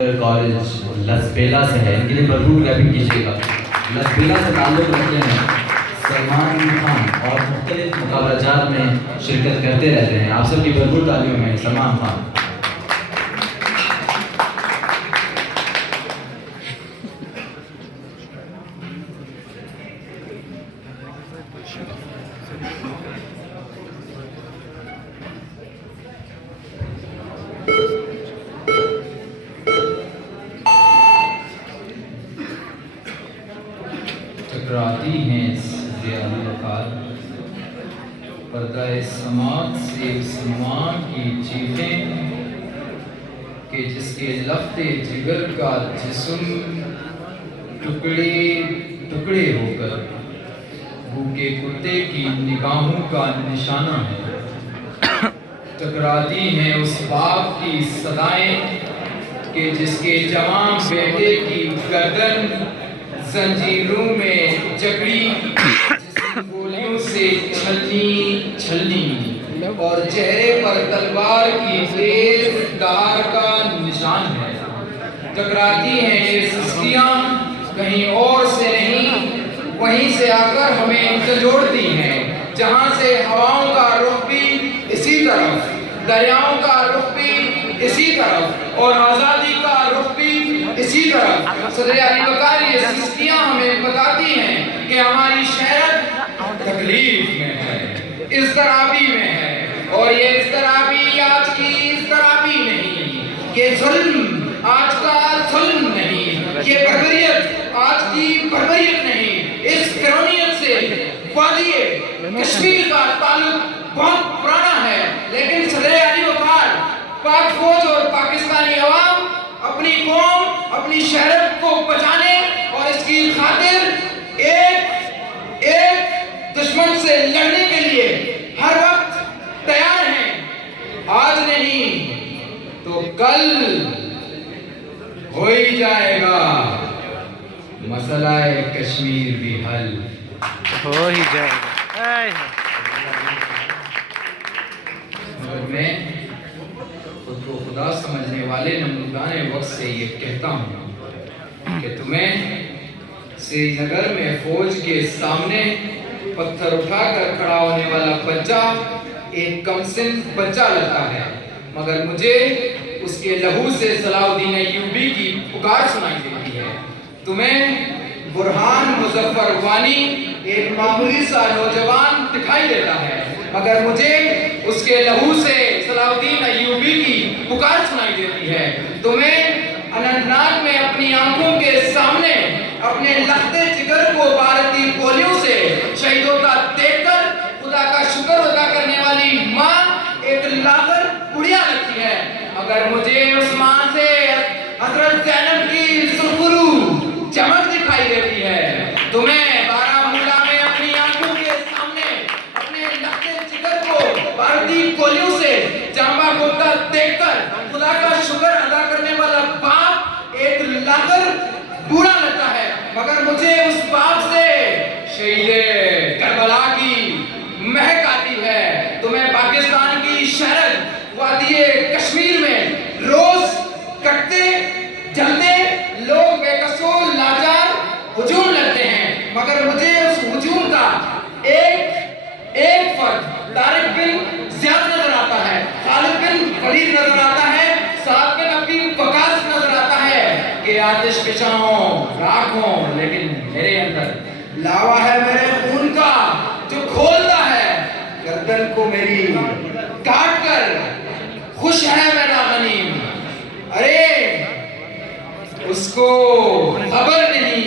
College Lasbela से है, इनके लिए भरपूर क्लैपिंग कीजिएगा। लसबेला से ताल्लुक़ रखते हैं सलमान खान और मुख्तलिफ मुकाबलाजात में शिरकत करते रहते हैं। आप सबकी भरपूर तालियों में सलमान खान। टकराती हैं ज़ियानी वक़ार, पर्दा समात से सलमान की चीखें कि जिसके लफ्ते जिगर का जिस्म टुकड़े टुकड़े होकर भूखे कुत्ते की निगाहों का निशाना है। टकराती हैं उस बाप की सदाएं कि जिसके जवान बेटे की गर्दन जंजीरों में जकड़ी, जिसकी गोलियों से छलनी छलनी और चेहरे पर तलवार की तेज धार का निशान है। टकराती हैं ये सस्तियां कहीं और से नहीं, वहीं से आकर हमें झंझोड़ती हैं, जहां से हवाओं का रुख भी इसी तरफ, दरियाओं का रुख भी इसी तरफ और आज़ादी का रुख भी इसी तरफ। सदर अली वक़ार ये सस्तियां हमें बताती हैं कि हमारी शहरत तकलीफ में है, इज़्तिराबी में है। और ये इज़्तिराबी आज की इज़्तिराबी नहीं, ये जुल्म आज का जुल्म नहीं, ये बर्बरियत आज की बर्बरियत नहीं। इस फिरौनियत से वादी कश्मीर का ताल्लुक बहुत पुराना है, लेकिन सदर अली वक़ार पाक फौज और पाकिस्तानी अवाम अपनी कौम, अपनी शहरत को बचाने और इसकी खातिर एक दुश्मन से लड़ने के लिए हर वक्त तैयार हैं। आज नहीं तो कल हो ही जाएगा मसला कश्मीर भी हल हो ही जाएगा। मैं खुद को खुदा समझने वाले नमूदाने वक्त से ये कहता हूँ कि तुम्हें श्रीनगर में फौज के सामने पत्थर उठाकर खड़ा होने वाला बच्चा एक कमसिन बच्चा लगता है, मगर मुझे उसके लहू से सलाउद्दीन अय्यूबी की पुकार सुनाई देती है। तुम्हें बुरहान मुजफ्फर वानी एक मामूली सा नौजवान दिखाई देता है, मगर मुझे उसके लहू से सलाउद्दीन अय्यूबी की पुकार सुनाई देती है। तुम्हें अनंतनाग में अपनी आंखों के सामने अपने लखते जिगर को भारतीय गोलियों से शहीद होता देखकर खुदा का शुक्र अदा करने वाली माँ एक लागर बुढ़िया लगती है, मगर मुझे उस माँ से हजरत ज़ैनब की सुरखरू चमक दिखाई देती है। तुम्हें बारामूला में अपनी आंखों के सामने अपने लखते जिगर को भारतीय गोलियों से जामा होता देखकर खुदा का शुक्र अदा करने वाला बाप एक लागर बूढ़ा लगता है, मगर मुझे उस बाप से शहीदे करबला की महक आती है। तुम्हें पाकिस्तान की शहरत वादिये कश्मीर में रोज कटते जलते लोग बेकसूर लाचार हुजूम लगते हैं, मगर मुझे उस हुजूम का एक फर्द तारिक बिन ज़ियाद नजर आता है, खालिद बिन वलीद नजर आता है, साद बिन अबी वक़ास नजर आता है कि आतिश फिशाओं राखों, लेकिन मेरे अंदर लावा है मेरे खून का जो खोलता है गर्दन को मेरी काट कर खुश है मेरा गनीम। अरे उसको खबर नहीं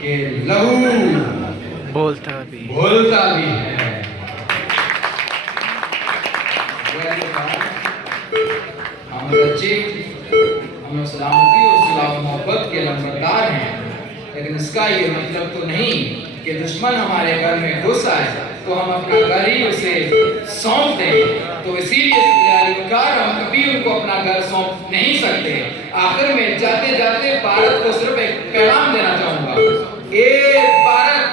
कि लहू बोलता भी है। हम बच्चे हमें सलामती और सलाम मोहब्बत के लंबरदार हैं, लेकिन इसका ये मतलब तो नहीं कि दुश्मन हमारे घर में घुस आए तो हम अपना घर ही उसे सौंप दें। तो इसीलिए हम कभी उनको अपना घर सौंप नहीं सकते। आखिर में जाते जाते भारत को सिर्फ एक पैगाम देना चाहूंगा, ए भारत,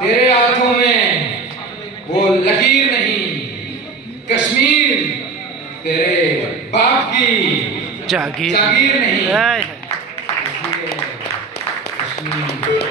तेरे हाथों में वो लकीर नहीं, कश्मीर तेरे बाप की जागीर जागीर नहीं। हाय हाय। इसलिए कश्मीर